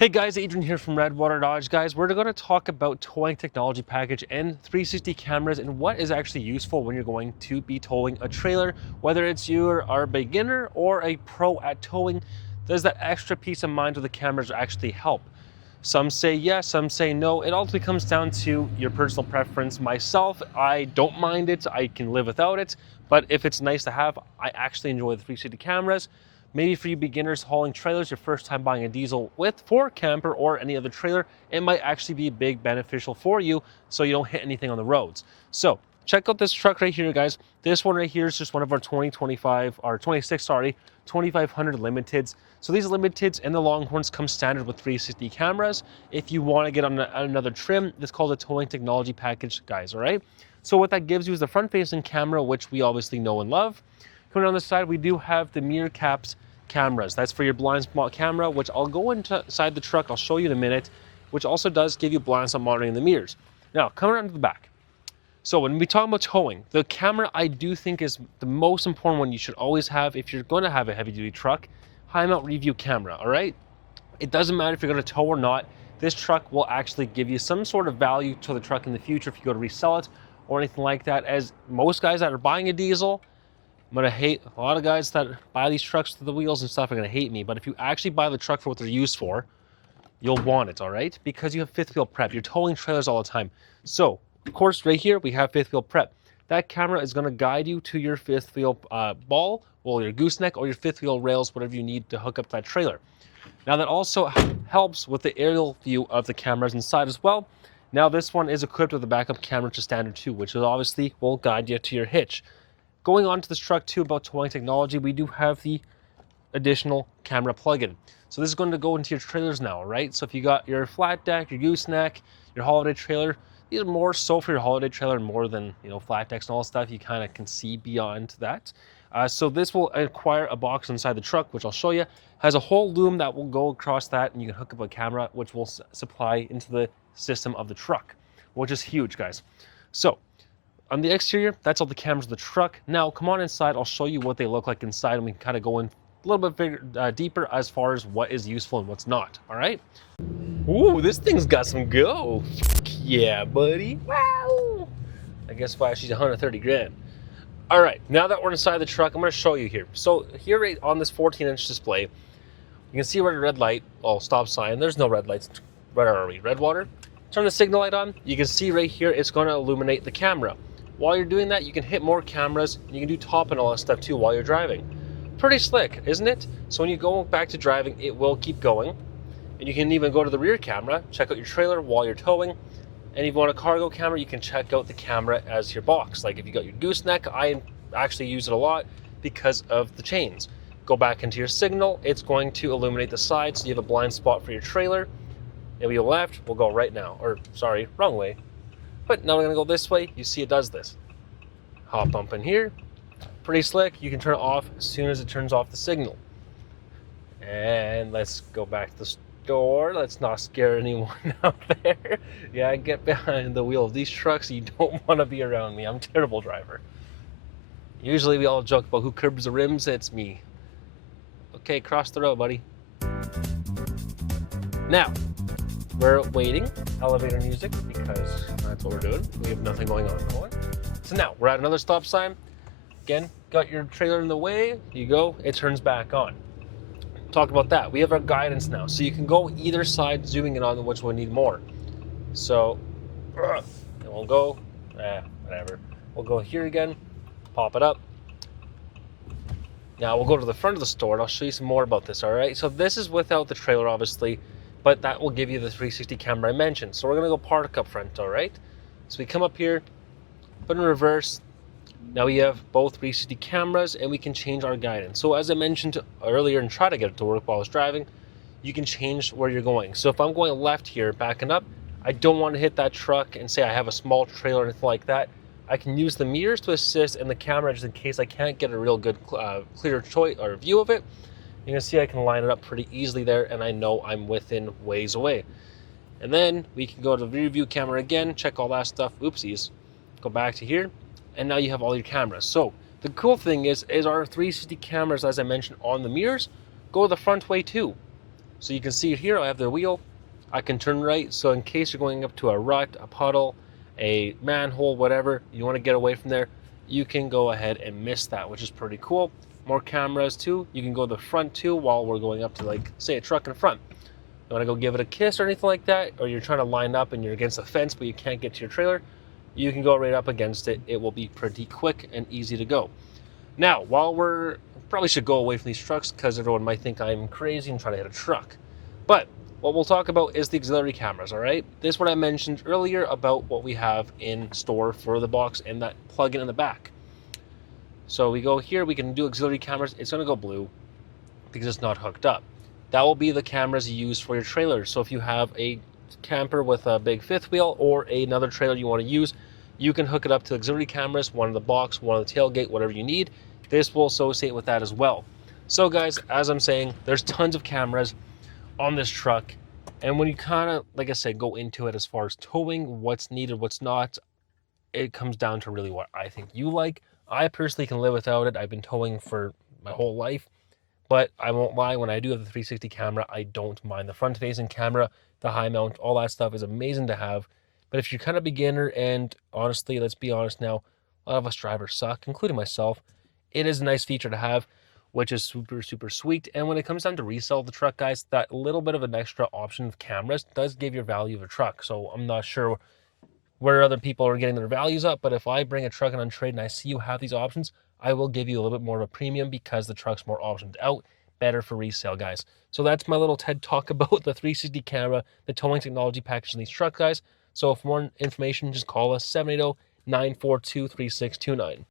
Hey guys, Adrian here from Redwater Dodge. Guys, we're going to talk about towing technology package and 360 cameras and what is actually useful when you're going to be towing a trailer, whether it's you are a beginner or a pro at towing. Does that extra peace of mind with the cameras actually help? Some say yes, some say no. It ultimately comes down to your personal preference. Myself, I don't mind it. I can live without it. But if it's nice to have, I actually enjoy the 360 cameras. Maybe for you beginners hauling trailers, your first time buying a diesel with for camper or any other trailer, it might actually be big beneficial for you so you don't hit anything on the roads. So check out this truck right here, guys. This one right here is just one of our 2025 or 26, sorry, 2500 limiteds. So these limiteds and the Longhorns come standard with 360 cameras. If you want to get on another trim, it's called a towing technology package, guys, all right? So what that gives you is the front-facing camera, which we obviously know and love. Coming on the side, we do have the mirror caps cameras. That's for your blind spot camera, which I'll go inside the truck. I'll show you in a minute, which also does give you blind spot monitoring in the mirrors. Now, coming around to the back. So when we talk about towing, the camera I do think is the most important one you should always have if you're going to have a heavy duty truck. High mount review camera, all right? It doesn't matter if you're going to tow or not. This truck will actually give you some sort of value to the truck in the future if you go to resell it or anything like that. As most guys that are buying a diesel, I'm gonna hate a lot of guys that buy these trucks to the wheels and stuff are gonna hate me, but if you actually buy the truck for what they're used for, you'll want it, all right? Because you have fifth wheel prep. You're towing trailers all the time. So, of course, right here, we have fifth wheel prep. That camera is gonna guide you to your fifth wheel ball, or your gooseneck, or your fifth wheel rails, whatever you need to hook up that trailer. Now, that also helps with the aerial view of the cameras inside as well. Now, this one is equipped with a backup camera to standard too, which obviously will guide you to your hitch. Going on to this truck too about towing technology, we do have the additional camera plug-in. So this is going to go into your trailers now, right? So if you got your flat deck, your gooseneck, your holiday trailer, these are more so for your holiday trailer more than, flat decks and all that stuff. You kind of can see beyond that. So this will acquire a box inside the truck, which I'll show you. Has a whole loom that will go across that, and you can hook up a camera, which will supply into the system of the truck, which is huge, guys. So on the exterior, that's all the cameras of the truck. Now, come on inside. I'll show you what they look like inside, and we can kind of go in a little bit deeper as far as what is useful and what's not, all right? Ooh, this thing's got some go. Yeah, buddy. Wow. I guess why she's 130 grand. All right, now that we're inside the truck, I'm going to show you here. So here right on this 14-inch display, you can see where the red light, stop sign. There's no red lights. Where are we? Redwater? Turn the signal light on. You can see right here, it's going to illuminate the camera. While you're doing that, you can hit more cameras, and you can do top and all that stuff too while you're driving. Pretty slick, isn't it? So when you go back to driving, it will keep going. And you can even go to the rear camera, check out your trailer while you're towing. And if you want a cargo camera, you can check out the camera as your box. Like if you got your gooseneck, I actually use it a lot because of the chains. Go back into your signal, it's going to illuminate the side, so you have a blind spot for your trailer. If we go left, we'll go right now. Or, sorry, wrong way. But now we're gonna go this way. You see it does this. Hop bump in here. Pretty slick. You can turn it off as soon as it turns off the signal. And let's go back to the store. Let's not scare anyone out there. Yeah, get behind the wheel of these trucks. You don't want to be around me. I'm a terrible driver. Usually we all joke about who curbs the rims. It's me. Okay, cross the road, buddy. Now, we're waiting. Elevator music, because that's what we're doing. We have nothing going on. So now we're at another stop sign. Again, got your trailer in the way. You go, it turns back on. Talk about that. We have our guidance now. So you can go either side, zooming in on which one need more. So, and we'll go, whatever. We'll go here again, pop it up. Now we'll go to the front of the store and I'll show you some more about this, all right? So this is without the trailer, obviously, but that will give you the 360 camera I mentioned. So we're gonna go park up front, all right? So we come up here, put in reverse. Now we have both 360 cameras and we can change our guidance. So as I mentioned earlier and try to get it to work while I was driving, you can change where you're going. So if I'm going left here, backing up, I don't want to hit that truck and say I have a small trailer or anything like that. I can use the mirrors to assist and the camera just in case I can't get a real good clear choice or view of it. You can see I can line it up pretty easily there and I know I'm within ways away. And then we can go to the rear view camera again, check all that stuff. Oopsies. Go back to here and now you have all your cameras. So the cool thing is our 360 cameras, as I mentioned, on the mirrors go the front way too. So you can see here I have the wheel. I can turn right, so in case you're going up to a rut, a puddle, a manhole, whatever, you want to get away from there, you can go ahead and miss that, which is pretty cool. More cameras too. You can go to the front too while we're going up to, like, say, a truck in front. You want to go give it a kiss or anything like that, or you're trying to line up and you're against a fence but you can't get to your trailer, you can go right up against it. It will be pretty quick and easy to go. Now, while we're probably should go away from these trucks because everyone might think I'm crazy and trying to hit a truck. But what we'll talk about is the auxiliary cameras, all right? This is what I mentioned earlier about what we have in store for the box and that plug-in in the back. So we go here, we can do auxiliary cameras. It's going to go blue because it's not hooked up. That will be the cameras you use for your trailer. So if you have a camper with a big fifth wheel or another trailer you want to use, you can hook it up to auxiliary cameras, one in the box, one on the tailgate, whatever you need. This will associate with that as well. So guys, as I'm saying, there's tons of cameras on this truck. And when you kind of, like I said, go into it as far as towing, what's needed, what's not, it comes down to really what I think you like. I personally can live without it. I've been towing for my whole life. But I won't lie, when I do have the 360 camera, I don't mind. The front-facing camera, the high mount, all that stuff is amazing to have. But if you're kind of beginner, and honestly, let's be honest now, a lot of us drivers suck, including myself, it is a nice feature to have, which is super, super sweet. And when it comes down to resell the truck, guys, that little bit of an extra option of cameras does give your value of a truck. So I'm not sure where other people are getting their values up, but if I bring a truck in on trade and I see you have these options, I will give you a little bit more of a premium because the truck's more optioned out, better for resale, guys. So that's my little TED talk about the 360 camera, the towing technology package in these trucks, guys. So for more information, just call us 780-942-3629.